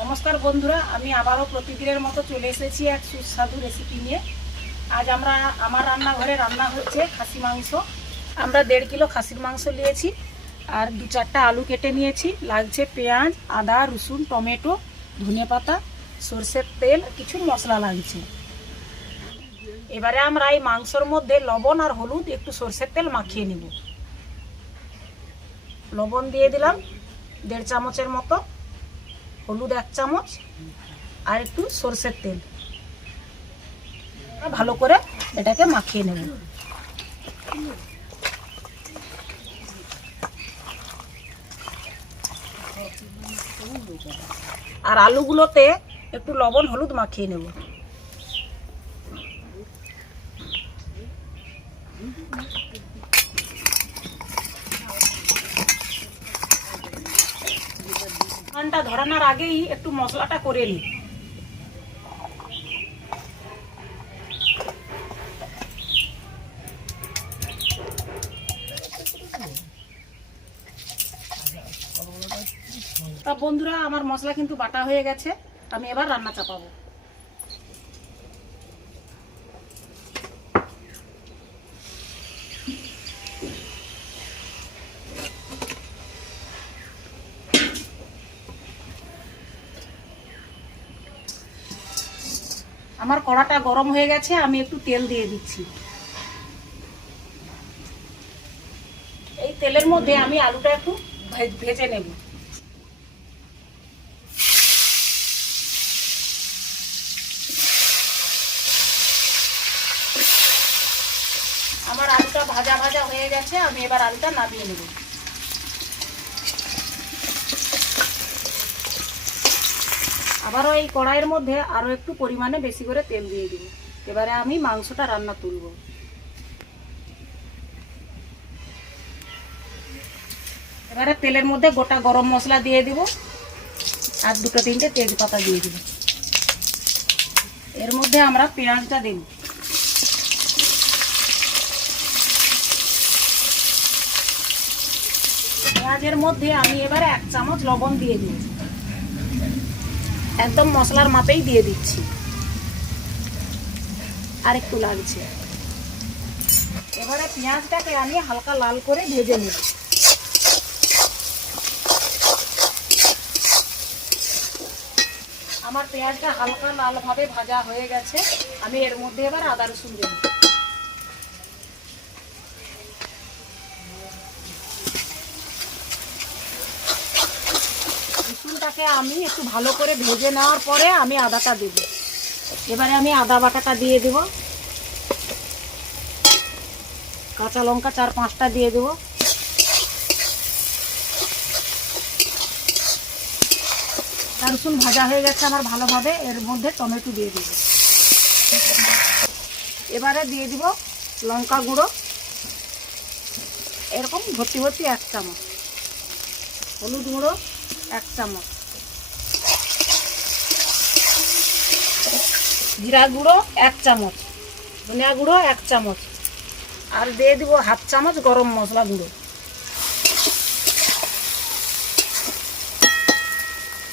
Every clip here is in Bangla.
নমস্কার বন্ধুরা, আমি আবারও প্রতিদিনের মতো চলে এসেছি এক সুস্বাদু রেসিপি নিয়ে। আজ আমার রান্নাঘরে রান্না হচ্ছে খাসি মাংস। আমরা 1.5 কিলো খাসির মাংস নিয়েছি আর 2-4টা আলু কেটে নিয়েছি। লাগছে পেঁয়াজ, আদা, রসুন, টমেটো, ধনেপাতা, সরষের তেল, কিছু মশলা লাগছে। এবারে আমরা এই মাংসর মধ্যে লবণ আর হলুদ একটু সরষের তেল মাখিয়ে নেব। লবণ দিয়ে দিলাম 1.5 চামচের মতো, হলুদ 1 চামচ আর একটু সরষের তেল। ভালো করে এটাকে মাখিয়ে নেব। আর আলুগুলোতে একটু লবণ হলুদ মাখিয়ে নেব। ঘন্টা ধরানোর আগেই একটু মশলাটা করে নিই। তা বন্ধুরা, আমার মশলা কিন্তু বাটা হয়ে গেছে। আমি এবার রান্না চাপাবো। আমার কড়াটা গরম হয়ে গেছে, আমি একটু তেল দিয়ে দিচ্ছি। এই তেলের মধ্যে আমি আলুটা একটু ভেজে নেব। আমার আলুটা ভাজা ভাজা হয়ে গেছে, আমি এবার আলুটা নামিয়ে নেব। আবারও এই কড়াইয়ের মধ্যে আরও একটু পরিমাণে বেশি করে তেল দিয়ে দিব। এবারে আমি মাংসটা রান্না তুলব। এবারে তেলের মধ্যে গোটা গরম মশলা দিয়ে দিব আর 2-3টে তেজপাতা দিয়ে দিব। এর মধ্যে আমরা পেঁয়াজটা দেব। পেঁয়াজের মধ্যে আমি এবারে 1 চামচ লবণ দিয়ে দিব। একদম মশলার মাপেই দিয়ে দিচ্ছি, আর একটু লাগছে। এবারে পেঁয়াজটাকে আমি হালকা লাল করে ভেজে নেব। আমার পেঁয়াজটা হালকা লালভাবে ভাজা হয়ে গেছে। আমি এর মধ্যে এবার আদা রসুন দেব। রসুনটাকে আমি একটু ভালো করে ভেজে নেওয়ার পরে আমি আদাটা দেব। এবারে আমি আদা বাটাটা দিয়ে দেব। কাঁচা লঙ্কা 4-5টা দিয়ে দেব। রসুন ভাজা হয়ে গেছে আমার ভালোভাবে। এর মধ্যে টমেটো দিয়ে দেব। এবারে দিয়ে দিব লঙ্কা গুঁড়ো, এরকম ভর্তি ভর্তি 1 চামচ, হলুদ গুঁড়ো 1 চামচ, জিরা গুঁড়ো 1 চামচ, ধনিয়া গুঁড়ো 1 চামচ, আর দিয়ে দিব 1/2 চামচ গরম মশলা গুঁড়ো,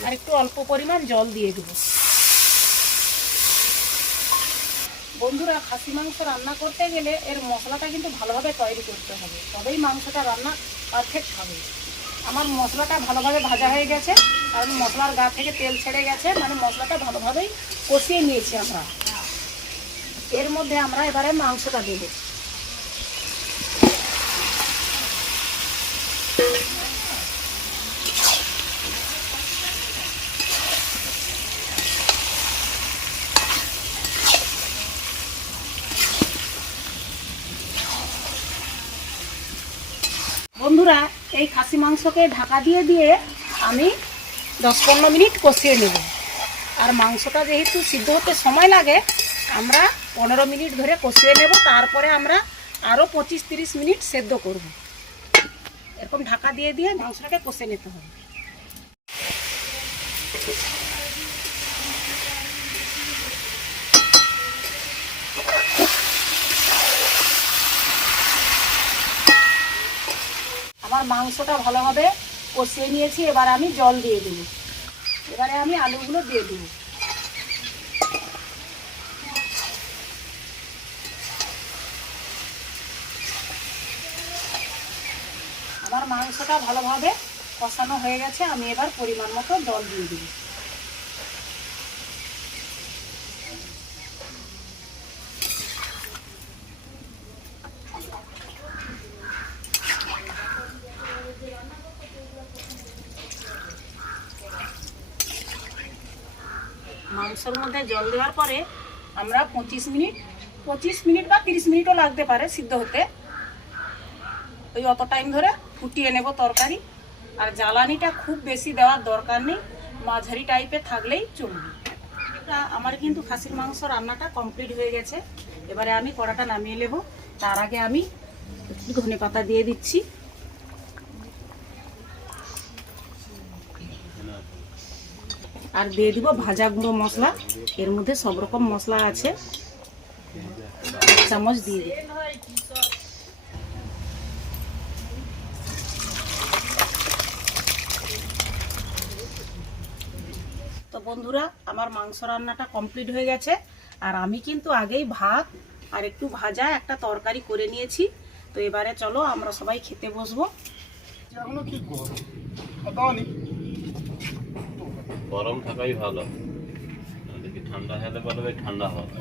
আর একটু অল্প পরিমাণ জল দিয়ে দেব। বন্ধুরা, খাসি মাংস রান্না করতে গেলে এর মশলাটা কিন্তু ভালোভাবে তৈরি করতে হবে, তবেই মাংসটা রান্না পারফেক্ট হবে। আমার মশলাটা ভালোভাবে ভাজা হয়ে গেছে, কারণ মশলার গা থেকে তেল ছেড়ে গেছে, মানে মশলাটা ভালোভাবেই কষিয়ে নিয়েছি আমরা। এর মধ্যে আমরা এবারে মাংসটা দেব। বন্ধুরা, এই খাসি মাংসকে ঢাকা দিয়ে দিয়ে আমি 10-15 মিনিট কষিয়ে নেব। আর মাংসটা যেহেতু সিদ্ধ হতে সময় লাগে, আমরা 15 মিনিট ধরে কষিয়ে নেব। তারপরে আমরা আরও 25-30 মিনিট সেদ্ধ করব। এরকম ঢাকা দিয়ে দিয়ে মাংসটাকে কষে নিতে হবে। আমার মাংসটা ভালোভাবে কষিয়ে নিয়েছি, এবার আমি জল দিয়ে দেব। এবারে আমি আলুগুলো দিয়ে দেবো। আমার মাংসটা ভালোভাবে কষানো হয়ে গেছে, আমি এবার পরিমাণ মতো জল দিয়ে দেবো। মাংসের মধ্যে জল দেওয়ার পরে আমরা 25 মিনিট বা 30 মিনিটও লাগতে পারে সিদ্ধ হতে, ওই অত টাইম ধরে ফুটিয়ে নেব তরকারি। আর জ্বালানিটা খুব বেশি দেওয়ার দরকার নেই, মাঝারি টাইপের থাকলেই চলবে। আমার কিন্তু খাসির মাংস রান্নাটা কমপ্লিট হয়ে গেছে। এবারে আমি কড়াটা নামিয়ে নেব। তার আগে আমি ধনেপাতা দিয়ে দিচ্ছি, আর দিয়ে দিব ভাজা গুঁড়ো মশলা। এর মধ্যে সব রকম মশলা আছে, 1 চামচ দিয়ে দিই। তো বন্ধুরা, আমার মাংস রান্নাটা কমপ্লিট হয়ে গেছে। আর আমি কিন্তু আগেই ভাত আর একটু ভাজা একটা তরকারি করে নিয়েছি। তো এবারে চলো আমরা সবাই খেতে বসবো। গরম থাকাই ভালো, দেখি ঠান্ডা হলে বলবে ঠান্ডা হবে।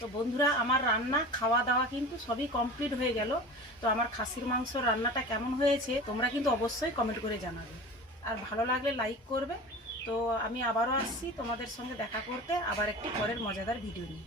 তো বন্ধুরা, আমার রান্না খাওয়া দাওয়া কিন্তু সবই কমপ্লিট হয়ে গেল। তো আমার খাসির মাংস রান্নাটা কেমন হয়েছে তোমরা কিন্তু অবশ্যই কমেন্ট করে জানাবে, আর ভালো লাগলে লাইক করবে। তো আমি আবারও আসছি তোমাদের সঙ্গে দেখা করতে, আবার একটি পরের মজাদার ভিডিও নিয়ে।